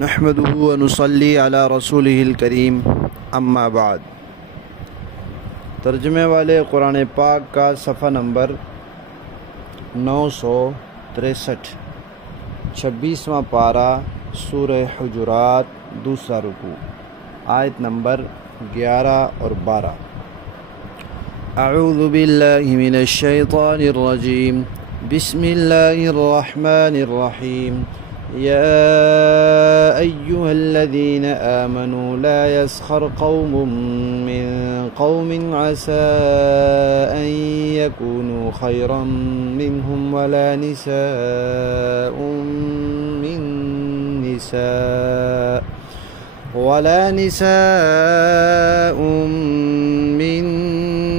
نحمده ونصلي على رسوله الکریم اما بعد۔ ترجمے والے قرآن پاک کا صفحہ نمبر 963، 26واں پارہ، سورہ حجرات، دوسرا رکوع، آیت نمبر 11 اور 12۔ اعوذ باللہ من الشیطان الرجیم، بسم اللہ الرحمن الرحیم۔ يا أيها الذين آمنوا لا يسخر قوم من قوم عسى أن يكونوا خيرا منهم ولا نساء من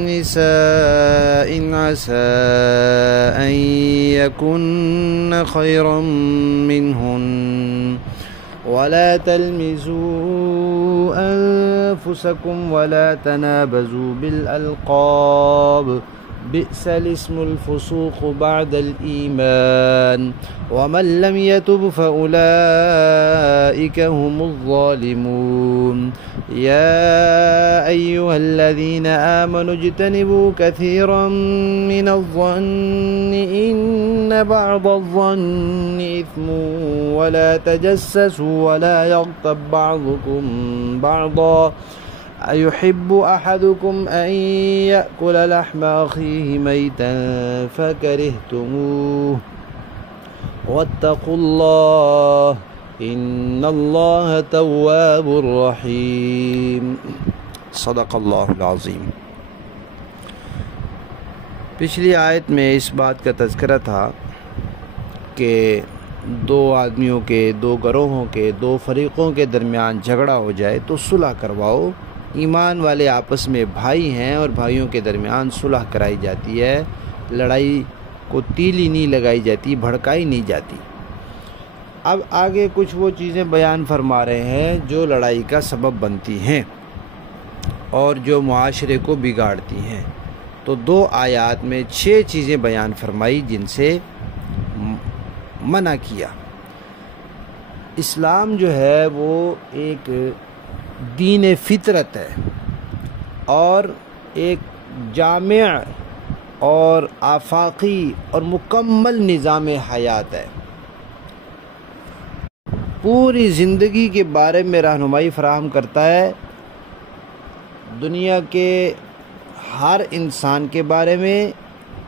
نساء عسى أن يكن خيرا منهن ولا تلمزوا أنفسكم ولا تنابزوا بالألقاب، بئس الاسم الفسوق بعد الإيمان ومن لم يتب فأولئك هم الظالمون۔ يا أيها الذين آمنوا اجتنبوا كثيرا من الظن إن بعض الظن إثم ولا تجسسوا ولا يغتب بعضكم بعضا أيحب أحدكم أن يأكل لحم أخيه ميتا فكرهتموه واتقوا الله إن الله تواب رحيم۔ صدق اللہ العظیم۔ پچھلی آیت میں اس بات کا تذکرہ تھا کہ دو آدمیوں کے، دو گروہوں کے، دو فریقوں کے درمیان جھگڑا ہو جائے تو صلح کرواؤ۔ ایمان والے آپس میں بھائی ہیں اور بھائیوں کے درمیان صلح کرائی جاتی ہے، لڑائی کو تیلی نہیں لگائی جاتی، بھڑکائی نہیں جاتی۔ اب آگے کچھ وہ چیزیں بیان فرما رہے ہیں جو لڑائی کا سبب بنتی ہیں اور جو معاشرے کو بگاڑتی ہیں۔ تو 2 آیات میں 6 چیزیں بیان فرمائی جن سے منع کیا۔ اسلام جو ہے وہ ایک دین فطرت ہے اور ایک جامع اور آفاقی اور مکمل نظام حیات ہے۔ پوری زندگی کے بارے میں رہنمائی فراہم کرتا ہے، دنیا کے ہر انسان کے بارے میں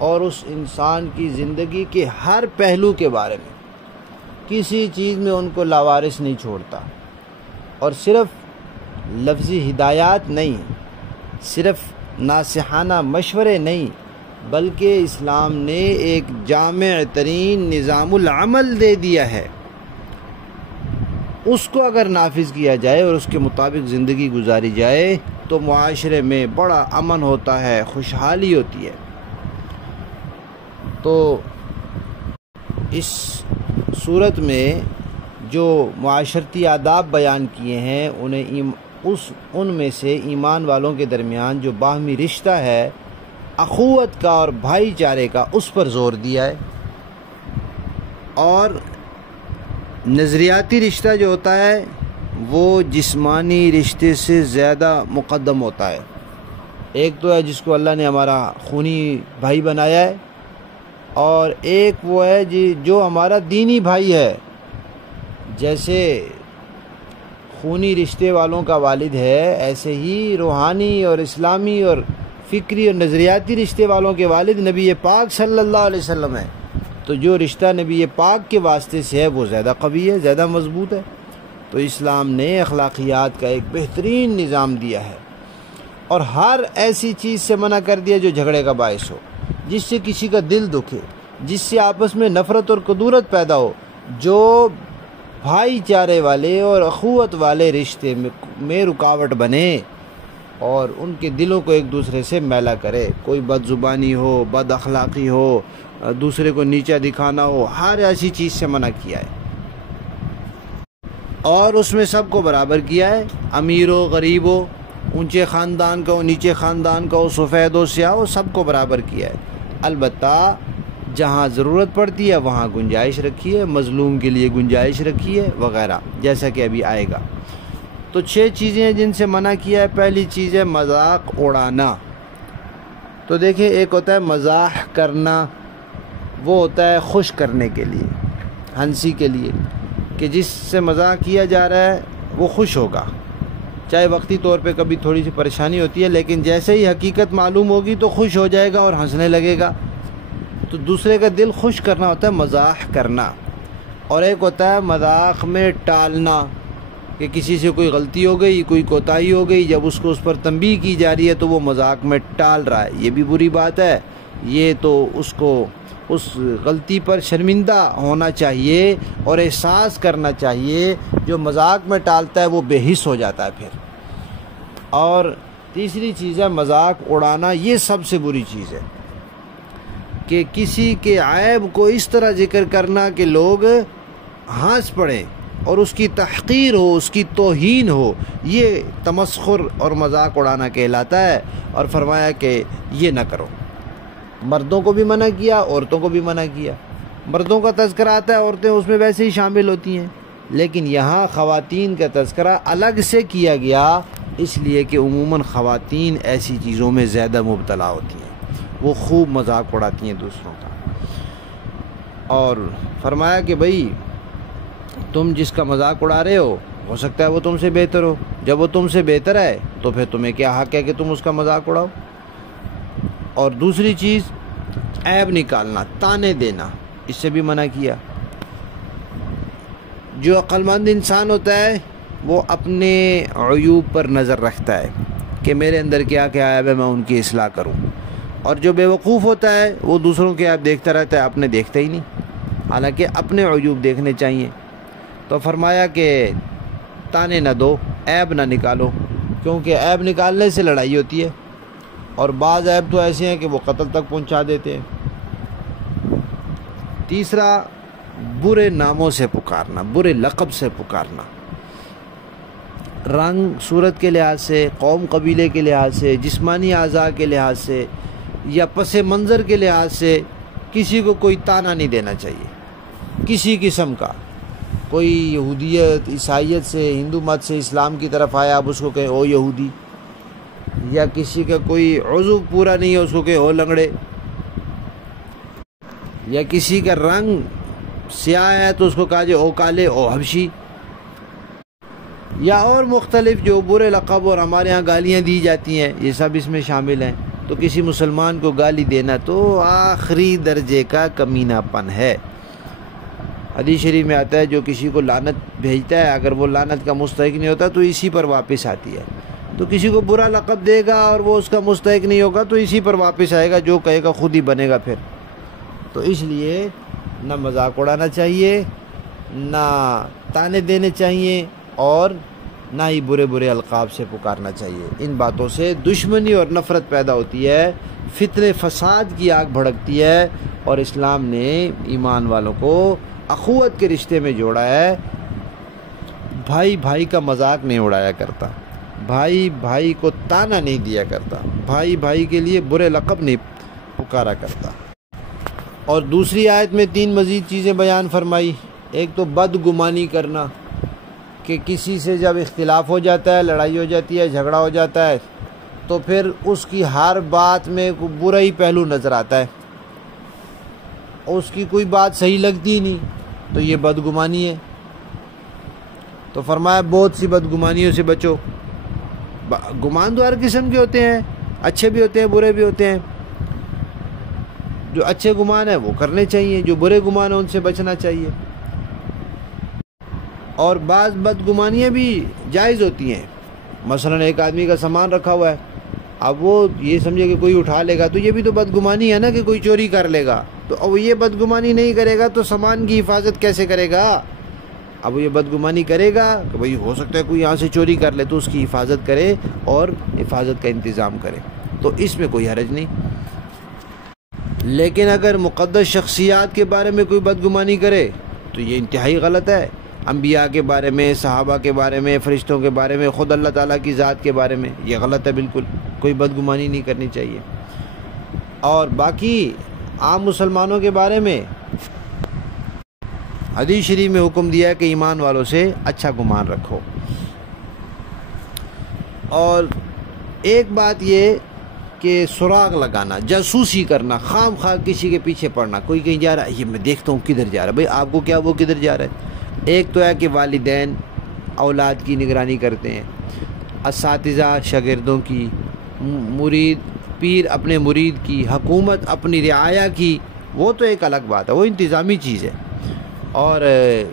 اور اس انسان کی زندگی کے ہر پہلو کے بارے میں، کسی چیز میں ان کو لاوارث نہیں چھوڑتا۔ اور صرف لفظی ہدایات نہیں، صرف ناصحانہ مشورے نہیں، بلکہ اسلام نے ایک جامع ترین نظام العمل دے دیا ہے۔ اس کو اگر نافذ کیا جائے اور اس کے مطابق زندگی گزاری جائے تو معاشرے میں بڑا امن ہوتا ہے، خوشحالی ہوتی ہے۔ تو اس صورت میں جو معاشرتی آداب بیان کیے ہیں ان میں سے ایمان والوں کے درمیان جو باہمی رشتہ ہے، اخوت کا اور بھائی چارے کا، اس پر زور دیا ہے۔ اور نظریاتی رشتہ جو ہوتا ہے وہ جسمانی رشتے سے زیادہ مقدم ہوتا ہے۔ ایک تو ہے جس کو اللہ نے ہمارا خونی بھائی بنایا ہے، اور ایک وہ ہے جو ہمارا دینی بھائی ہے۔ جیسے خونی رشتے والوں کا والد ہے، ایسے ہی روحانی اور اسلامی اور فکری اور نظریاتی رشتے والوں کے والد نبی پاک صلی اللہ علیہ وسلم ہے۔ تو جو رشتہ نبی پاک کے واسطے سے ہے وہ زیادہ قوی ہے، زیادہ مضبوط ہے۔ تو اسلام نے اخلاقیات کا ایک بہترین نظام دیا ہے اور ہر ایسی چیز سے منع کر دیا جو جھگڑے کا باعث ہو، جس سے کسی کا دل دکھے، جس سے آپس میں نفرت اور کدورت پیدا ہو، جو بھائی چارے والے اور اخوت والے رشتے میں رکاوٹ بنے اور ان کے دلوں کو ایک دوسرے سے میلا کرے۔ کوئی بد زبانی ہو، بد اخلاقی ہو، دوسرے کو نیچا دکھانا ہو، ہر ایسی چیز سے منع کیا ہے۔ اور اس میں سب کو برابر کیا ہے، امیر ہو، غریب ہو، اونچے خاندان کا ہو، نیچے خاندان کا ہو، سفید ہو، سیاہ ہو، سب کو برابر کیا ہے۔ البتہ جہاں ضرورت پڑتی ہے وہاں گنجائش رکھیے، مظلوم کے لیے گنجائش رکھیے وغیرہ، جیسا کہ ابھی آئے گا۔ تو 6 چیزیں ہیں جن سے منع کیا ہے۔ پہلی چیز ہے مذاق اڑانا۔ تو دیکھیں، ایک ہوتا ہے مزاح کرنا، وہ ہوتا ہے خوش کرنے کے لیے، ہنسی کے لیے، کہ جس سے مذاق کیا جا رہا ہے وہ خوش ہوگا، چاہے وقتی طور پہ کبھی تھوڑی سی پریشانی ہوتی ہے، لیکن جیسے ہی حقیقت معلوم ہوگی تو خوش ہو جائے گا اور ہنسنے لگے گا۔ تو دوسرے کا دل خوش کرنا ہوتا ہے مزاح کرنا۔ اور ایک ہوتا ہے مذاق میں ٹالنا، کہ کسی سے کوئی غلطی ہو گئی، کوئی کوتاہی ہو گئی، جب اس کو اس پر تنبیہ کی جا رہی ہے تو وہ مذاق میں ٹال رہا ہے، یہ بھی بری بات ہے۔ یہ تو اس کو اس غلطی پر شرمندہ ہونا چاہیے اور احساس کرنا چاہیے۔ جو مذاق میں ٹالتا ہے وہ بے حس ہو جاتا ہے پھر۔ اور تیسری چیز ہے مذاق اڑانا، یہ سب سے بری چیز ہے، کہ کسی کے عیب کو اس طرح ذکر کرنا کہ لوگ ہنس پڑیں اور اس کی تحقیر ہو، اس کی توہین ہو، یہ تمسخر اور مذاق اڑانا کہلاتا ہے۔ اور فرمایا کہ یہ نہ کرو۔ مردوں کو بھی منع کیا، عورتوں کو بھی منع کیا۔ مردوں کا تذکرہ آتا ہے، عورتیں اس میں ویسے ہی شامل ہوتی ہیں، لیکن یہاں خواتین کا تذکرہ الگ سے کیا گیا، اس لیے کہ عموماً خواتین ایسی چیزوں میں زیادہ مبتلا ہوتی ہیں، وہ خوب مذاق اڑاتی ہیں دوسروں کا۔ اور فرمایا کہ بھئی تم جس کا مذاق اڑا رہے ہو سکتا ہے وہ تم سے بہتر ہو، جب وہ تم سے بہتر ہے تو پھر تمہیں کیا حق ہے کہ تم اس کا مذاق اڑاؤ۔ اور دوسری چیز عیب نکالنا، تانے دینا، اس سے بھی منع کیا۔ جو عقل مند انسان ہوتا ہے وہ اپنے عیوب پر نظر رکھتا ہے کہ میرے اندر کیا کیا عیب ہے، میں ان کی اصلاح کروں۔ اور جو بے وقوف ہوتا ہے وہ دوسروں کے عیب دیکھتا رہتا ہے، اپنے دیکھتا ہی نہیں، حالانکہ اپنے عیوب دیکھنے چاہیے۔ تو فرمایا کہ تانے نہ دو، عیب نہ نکالو، کیونکہ عیب نکالنے سے لڑائی ہوتی ہے، اور بعض عیب تو ایسے ہیں کہ وہ قتل تک پہنچا دیتے ہیں۔ تیسرا، برے ناموں سے پکارنا، برے لقب سے پکارنا، رنگ صورت کے لحاظ سے، قوم قبیلے کے لحاظ سے، جسمانی اعضاء کے لحاظ سے، یا پس منظر کے لحاظ سے کسی کو کوئی تانا نہیں دینا چاہیے، کسی قسم کا۔ کوئی یہودیت، عیسائیت سے، ہندو مت سے اسلام کی طرف آیا، اب اس کو کہیں او یہودی، یا کسی کا کوئی عضو پورا نہیں ہے اس کو کہیں او لنگڑے، یا کسی کا رنگ سیاہ ہے تو اس کو کہا جائے او کالے، او حبشی، یا اور مختلف جو برے لقب اور ہمارے ہاں گالیاں دی جاتی ہیں، یہ سب اس میں شامل ہیں۔ تو کسی مسلمان کو گالی دینا تو آخری درجے کا کمینہ پن ہے۔ حدیث شریف میں آتا ہے جو کسی کو لعنت بھیجتا ہے، اگر وہ لعنت کا مستحق نہیں ہوتا تو اسی پر واپس آتی ہے۔ تو کسی کو برا لقب دے گا اور وہ اس کا مستحق نہیں ہوگا تو اسی پر واپس آئے گا، جو کہے گا خود ہی بنے گا پھر۔ تو اس لیے نہ مذاق اڑانا چاہیے، نہ تانے دینے چاہیے، اور نہ ہی برے برے القاب سے پکارنا چاہیے۔ ان باتوں سے دشمنی اور نفرت پیدا ہوتی ہے، فتنہ فساد کی آگ بھڑکتی ہے، اور اسلام نے ایمان والوں کو اخوت کے رشتے میں جوڑا ہے۔ بھائی بھائی کا مذاق نہیں اڑایا کرتا، بھائی بھائی کو تانا نہیں دیا کرتا، بھائی بھائی کے لیے برے لقب نہیں پکارا کرتا۔ اور دوسری آیت میں 3 مزید چیزیں بیان فرمائی۔ ایک تو بدگمانی کرنا، کہ کسی سے جب اختلاف ہو جاتا ہے، لڑائی ہو جاتی ہے، جھگڑا ہو جاتا ہے، تو پھر اس کی ہر بات میں برا ہی پہلو نظر آتا ہے، اس کی کوئی بات صحیح لگتی ہی نہیں، تو یہ بدگمانی ہے۔ تو فرمایا بہت سی بدگمانیوں سے بچو۔ گمان تو ہر قسم کے ہوتے ہیں، اچھے بھی ہوتے ہیں، برے بھی ہوتے ہیں۔ جو اچھے گمان ہیں وہ کرنے چاہیے، جو برے گمان ہیں ان سے بچنا چاہیے۔ اور بعض بدگمانیاں بھی جائز ہوتی ہیں، مثلا ایک آدمی کا سامان رکھا ہوا ہے، اب وہ یہ سمجھے کہ کوئی اٹھا لے گا، تو یہ بھی تو بدگمانی ہے نا کہ کوئی چوری کر لے گا، تو اب یہ بدگمانی نہیں کرے گا تو سامان کی حفاظت کیسے کرے گا؟ اب یہ بدگمانی کرے گا کہ بھئی ہو سکتا ہے کوئی یہاں سے چوری کر لے، تو اس کی حفاظت کرے اور حفاظت کا انتظام کرے، تو اس میں کوئی حرج نہیں۔ لیکن اگر مقدس شخصیات کے بارے میں کوئی بدگمانی کرے تو یہ انتہائی غلط ہے۔ انبیاء کے بارے میں، صحابہ کے بارے میں، فرشتوں کے بارے میں، خود اللہ تعالیٰ کی ذات کے بارے میں، یہ غلط ہے، بالکل کوئی بدگمانی نہیں کرنی چاہیے۔ اور باقی عام مسلمانوں کے بارے میں حدیث شریف میں حکم دیا ہے کہ ایمان والوں سے اچھا گمان رکھو۔ اور ایک بات یہ کہ سراغ لگانا، جاسوسی کرنا، خام خواہ کسی کے پیچھے پڑنا، کوئی کہیں جا رہا ہے یہ میں دیکھتا ہوں کدھر جا رہا ہے، بھئی آپ کو کیا وہ کدھر جا رہا ہے؟ ایک تو ہے کہ والدین اولاد کی نگرانی کرتے ہیں، اساتذہ شاگردوں کی، مرید پیر اپنے مرید کی، حکومت اپنی رعایا کی، وہ تو ایک الگ بات ہے، وہ انتظامی چیز ہے، اور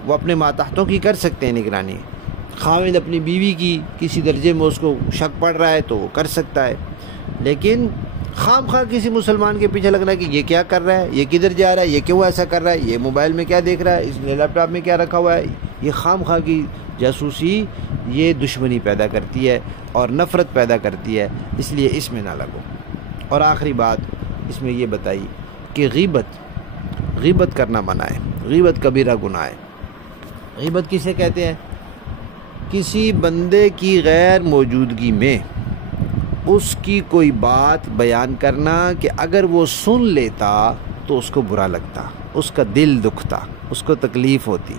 وہ اپنے ماتحتوں کی کر سکتے ہیں نگرانی۔ خاوند اپنی بیوی کی کسی درجے میں اس کو شک پڑ رہا ہے تو وہ کر سکتا ہے، لیکن خام خواہ کسی مسلمان کے پیچھے لگنا کہ یہ کیا کر رہا ہے، یہ کدھر جا رہا ہے، یہ کیوں ایسا کر رہا ہے، یہ موبائل میں کیا دیکھ رہا ہے، اس نے لیپ ٹاپ میں کیا رکھا ہوا ہے، یہ خام خواہ کی جاسوسی یہ دشمنی پیدا کرتی ہے اور نفرت پیدا کرتی ہے، اس لیے اس میں نہ لگو۔ اور آخری بات اس میں یہ بتائی کہ غیبت کرنا منع ہے، غیبت کبیرہ گناہ ہے۔ غیبت کسے کہتے ہیں؟ کسی بندے کی غیر موجودگی میں اس کی کوئی بات بیان کرنا کہ اگر وہ سن لیتا تو اس کو برا لگتا، اس کا دل دکھتا، اس کو تکلیف ہوتی،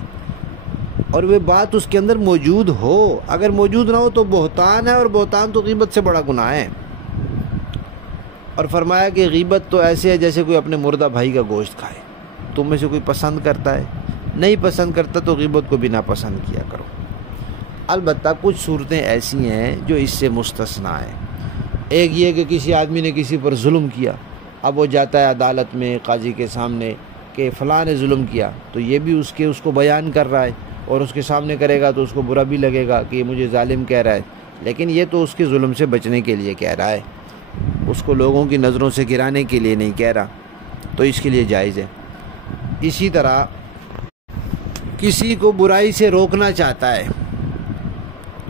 اور وہ بات اس کے اندر موجود ہو، اگر موجود نہ ہو تو بہتان ہے، اور بہتان تو غیبت سے بڑا گناہ ہے۔ اور فرمایا کہ غیبت تو ایسے ہے جیسے کوئی اپنے مردہ بھائی کا گوشت کھائے۔ تم میں سے کوئی پسند کرتا ہے؟ نہیں پسند کرتا تو غیبت کو بھی ناپسند کیا کرو۔ البتہ کچھ صورتیں ایسی ہیں جو اس سے مستثنیٰ ہیں۔ ایک یہ کہ کسی آدمی نے کسی پر ظلم کیا، اب وہ جاتا ہے عدالت میں قاضی کے سامنے کہ فلاں نے ظلم کیا، تو یہ بھی اس کو بیان کر رہا ہے، اور اس کے سامنے کرے گا تو اس کو برا بھی لگے گا کہ یہ مجھے ظالم کہہ رہا ہے، لیکن یہ تو اس کے ظلم سے بچنے کے لیے کہہ رہا ہے، اس کو لوگوں کی نظروں سے گرانے کے لیے نہیں کہہ رہا، تو اس کے لیے جائز ہے۔ اسی طرح کسی کو برائی سے روکنا چاہتا ہے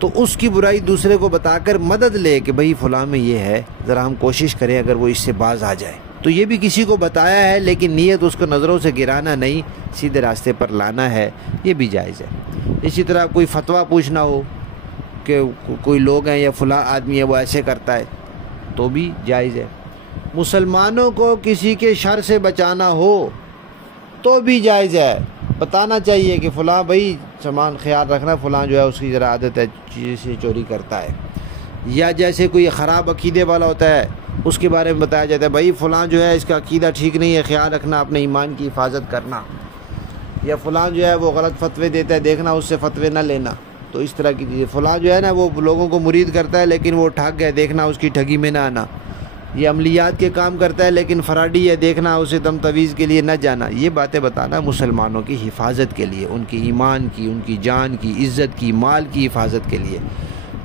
تو اس کی برائی دوسرے کو بتا کر مدد لے کہ بھئی فلاں میں یہ ہے، ذرا ہم کوشش کریں اگر وہ اس سے باز آ جائے، تو یہ بھی کسی کو بتایا ہے، لیکن نیت اس کو نظروں سے گرانا نہیں، سیدھے راستے پر لانا ہے، یہ بھی جائز ہے۔ اسی طرح کوئی فتویٰ پوچھنا ہو کہ کوئی لوگ ہیں یا فلاں آدمی ہے وہ ایسے کرتا ہے، تو بھی جائز ہے۔ مسلمانوں کو کسی کے شر سے بچانا ہو تو بھی جائز ہے، بتانا چاہیے کہ فلاں بھائی سامان خیال رکھنا، فلاں جو ہے اس کی ذرا عادت ہے چیزیں سے چوری کرتا ہے، یا جیسے کوئی خراب عقیدے والا ہوتا ہے اس کے بارے میں بتایا جاتا ہے بھائی فلاں جو ہے اس کا عقیدہ ٹھیک نہیں ہے، خیال رکھنا، اپنے ایمان کی حفاظت کرنا، یا فلاں جو ہے وہ غلط فتوے دیتا ہے، دیکھنا اس سے فتوے نہ لینا، تو اس طرح کی چیزیں۔ فلاں جو ہے نا وہ لوگوں کو مرید کرتا ہے لیکن وہ ٹھگ گئے، دیکھنا اس کی ٹھگی میں نہ آنا، یہ عملیات کے کام کرتا ہے لیکن فراڈی ہے، دیکھنا اسے دم تویز کے لیے نہ جانا۔ یہ باتیں بتانا مسلمانوں کی حفاظت کے لیے، ان کی ایمان کی، ان کی جان کی، عزت کی، مال کی حفاظت کے لیے۔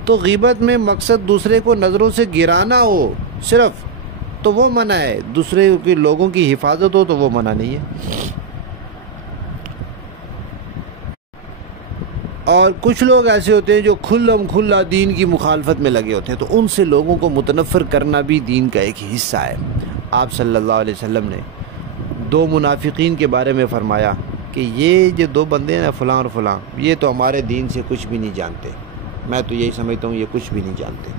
تو غیبت میں مقصد دوسرے کو نظروں سے گرانا ہو صرف تو وہ منع ہے، دوسرے کے لوگوں کی حفاظت ہو تو وہ منع نہیں ہے۔ اور کچھ لوگ ایسے ہوتے ہیں جو کھلم کھلا دین کی مخالفت میں لگے ہوتے ہیں، تو ان سے لوگوں کو متنفر کرنا بھی دین کا ایک حصہ ہے۔ آپ صلی اللہ علیہ وسلم نے دو منافقین کے بارے میں فرمایا کہ یہ جو دو بندے ہیں نا فلاں اور فلاں، یہ تو ہمارے دین سے کچھ بھی نہیں جانتے، میں تو یہی سمجھتا ہوں یہ کچھ بھی نہیں جانتے۔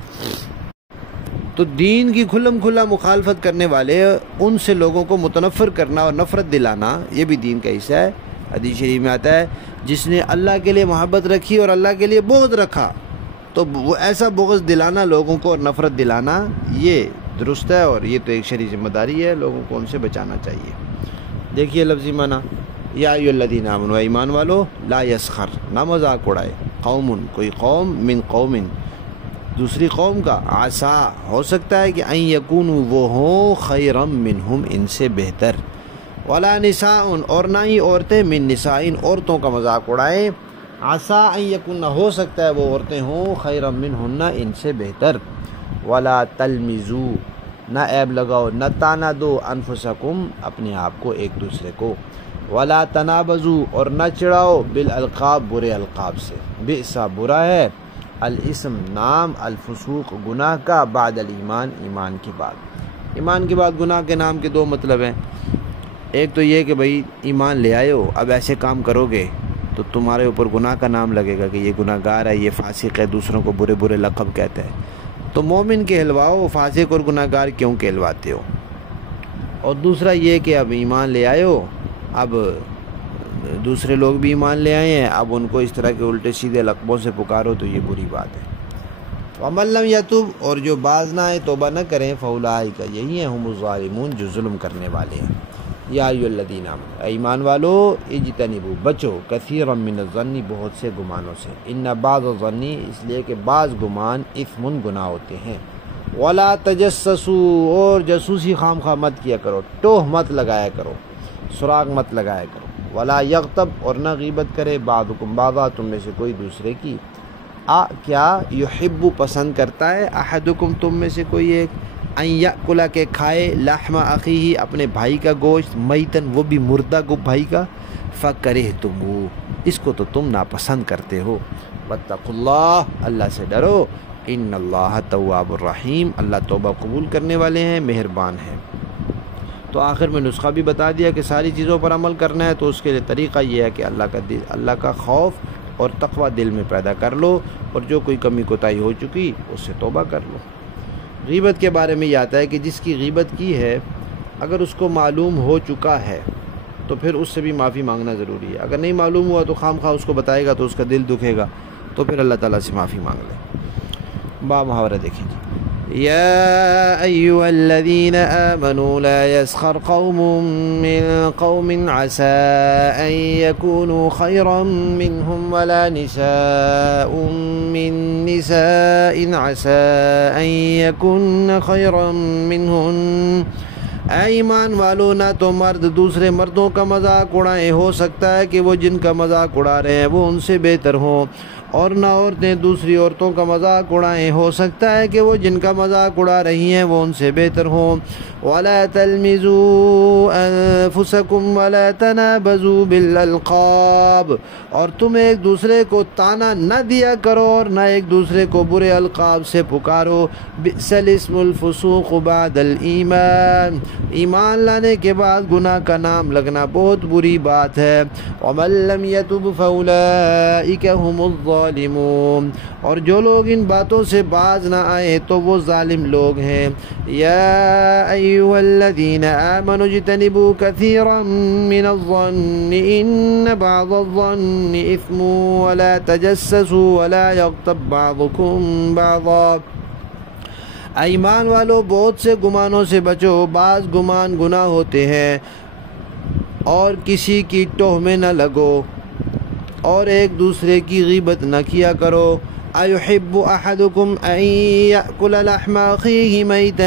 تو دین کی کھلم کھلا مخالفت کرنے والے، ان سے لوگوں کو متنفر کرنا اور نفرت دلانا، یہ بھی دین کا حصہ ہے۔ حدیث شریف میں آتا ہے جس نے اللہ کے لیے محبت رکھی اور اللہ کے لیے بغض رکھا، تو وہ ایسا بغض دلانا لوگوں کو اور نفرت دلانا یہ درست ہے، اور یہ تو ایک شرعی ذمہ داری ہے، لوگوں کو ان سے بچانا چاہیے۔ دیکھیے لفظی معنی، یا ایھا الذین آمنوا، ایمان والو، لا یسخر، نہ مذاق اڑائے، قوم، کوئی قوم، من قوم، دوسری قوم کا، عسا، ہو سکتا ہے کہ ان یکونوا، وہ ہوں، خیرا منہم، ان سے بہتر، ولا نساء، اور نہ ہی عورتیں، من نساء، عورتوں کا مذاق اڑائیں، عسا ان یکن، ہو سکتا ہے وہ عورتیں ہوں، خیرا منہن، ان سے بہتر، ولا تلمزوا، نہ عیب لگاؤ، نہ تانا دو، انفسکم، اپنے آپ کو ایک دوسرے کو، ولا تنابزوا، اور نہ چڑھاؤ، بالالقاب، برے القاب سے، بئسا، برا ہے، الاسم، نام، الفسوق، گناہ کا، بعد الایمان، ایمان کے بعد۔ ایمان کے بعد گناہ کے نام کے دو مطلب ہیں، ایک تو یہ کہ بھئی ایمان لے آئے ہو، اب ایسے کام کرو گے تو تمہارے اوپر گناہ کا نام لگے گا کہ یہ گناہ گار ہے، یہ فاسق ہے، دوسروں کو برے برے لقب کہتا ہے، تو مومن کہلواؤ، فاسق اور گناہ گار کیوں کہلواتے ہو؟ اور دوسرا یہ کہ اب ایمان لے آئے ہو، اب دوسرے لوگ بھی ایمان لے آئے ہیں، اب ان کو اس طرح کے الٹے سیدھے لقبوں سے پکارو تو یہ بری بات ہے۔ وَمَن لَّمْ يَتُبْ، اور جو باز نہ آئے، توبہ نہ کریں، فَأُولَٰئِکَ، یہی ہیں ہم الظالمون، جو ظلم کرنے والے ہیں۔ یا ایھا الذین آمنوا، اے ایمان والو، اجتنبوا، بچو، کثیرا من الظن، بہت سے گمانوں سے، ان بعض الظن، اس لیے کہ بعض گمان، اثم، گناہ ہوتے ہیں۔ ولا تجسسوا، اور جاسوسی خام خواہ مت کیا کرو، ٹوہ مت لگایا کرو، سراغ مت لگایا کرو۔ ولا یغتب، اور نہ غیبت کرے، بعضکم بعضا، تم میں سے کوئی دوسرے کی۔ کیا یحب، پسند کرتا ہے، احدکم، تم میں سے کوئی ایک، ان یأکل، کہ کھائے، لحم اخیہ، اپنے بھائی کا گوشت، میتن، وہ بھی مردہ کو بھائی کا، فکرہتموہ، اس کو تو تم ناپسند کرتے ہو۔ واتقوا اللہ، اللہ سے ڈرو، ان اللہ تواب الرحیم، اللہ توبہ قبول کرنے والے ہیں، مہربان ہیں۔ تو آخر میں نسخہ بھی بتا دیا کہ ساری چیزوں پر عمل کرنا ہے، تو اس کے لیے طریقہ یہ ہے کہ اللہ کا خوف اور تقوی دل میں پیدا کر لو، اور جو کوئی کمی کوتاہی ہو چکی اس سے توبہ کر لو۔ غیبت کے بارے میں یہ آتا ہے کہ جس کی غیبت کی ہے، اگر اس کو معلوم ہو چکا ہے تو پھر اس سے بھی معافی مانگنا ضروری ہے۔ اگر نہیں معلوم ہوا تو خام خواہ اس کو بتائے گا تو اس کا دل دکھے گا، تو پھر اللہ تعالیٰ سے معافی مانگ لے۔ با محاورہ دیکھیں جی۔ یا ایھا الذین آمنوا لا یسخر قوم من قوم عسى ان یکونوا خیرا منهم ولا نساء من نساء عسى ان یکن خیرا منهن، اے ایمان والو، نہ تو مرد دوسرے مردوں کا مذاق اڑائیں، ہو سکتا ہے کہ وہ جن کا مذاق اڑا رہے ہیں وہ ان سے بہتر ہوں، اور نہ عورتیں دوسری عورتوں کا مذاق اڑائیں، ہو سکتا ہے کہ وہ جن کا مذاق اڑا رہی ہیں وہ ان سے بہتر ہوں۔ وَلَا تَلْمِزُوا أَنفُسَكُمْ وَلَا تَنَابَزُوا بِالْأَلْقَابِ، اور تم ایک دوسرے کو طعنہ نہ دیا کرو اور نہ ایک دوسرے کو برے القاب سے پکارو۔ بِئْسَ الِاسْمُ الْفُسُوقُ بَعْدَ الْإِيمَانِ، ایمان لانے کے بعد گناہ کا نام لگنا بہت بری بات ہے۔ وَمَن لَّمْ يَتُبْ فَأُولَٰئِکَ هُمُ الظَّالِمُونَ، اور جو لوگ ان باتوں سے باز نہ آئے تو وہ ظالم لوگ ہیں۔ یا ایھا الذین آمنوا اجتنبوا کثیرا من الظن ان بعض الظن اثم ولا تجسسوا ولا یغتب بعضکم بعضا، ایمان والو، بہت سے گمانوں سے بچو، بعض گمان گناہ ہوتے ہیں، اور کسی کی ٹوہ میں نہ لگو، اور ایک دوسرے کی غیبت نہ کیا کرو۔ ایحب احدکم ان یأکل لحم اخیہ میتا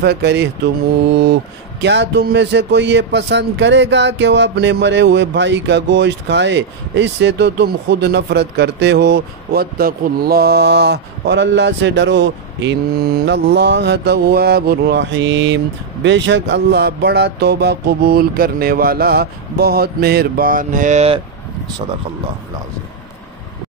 فکرہتموہ، کیا تم میں سے کوئی یہ پسند کرے گا کہ وہ اپنے مرے ہوئے بھائی کا گوشت کھائے، اس سے تو تم خود نفرت کرتے ہو۔ واتقوا اللہ، اور اللہ سے ڈرو، ان اللہ تواب الرحیم، بے شک اللہ بڑا توبہ قبول کرنے والا، بہت مہربان ہے۔ صدق اللہ العظیم۔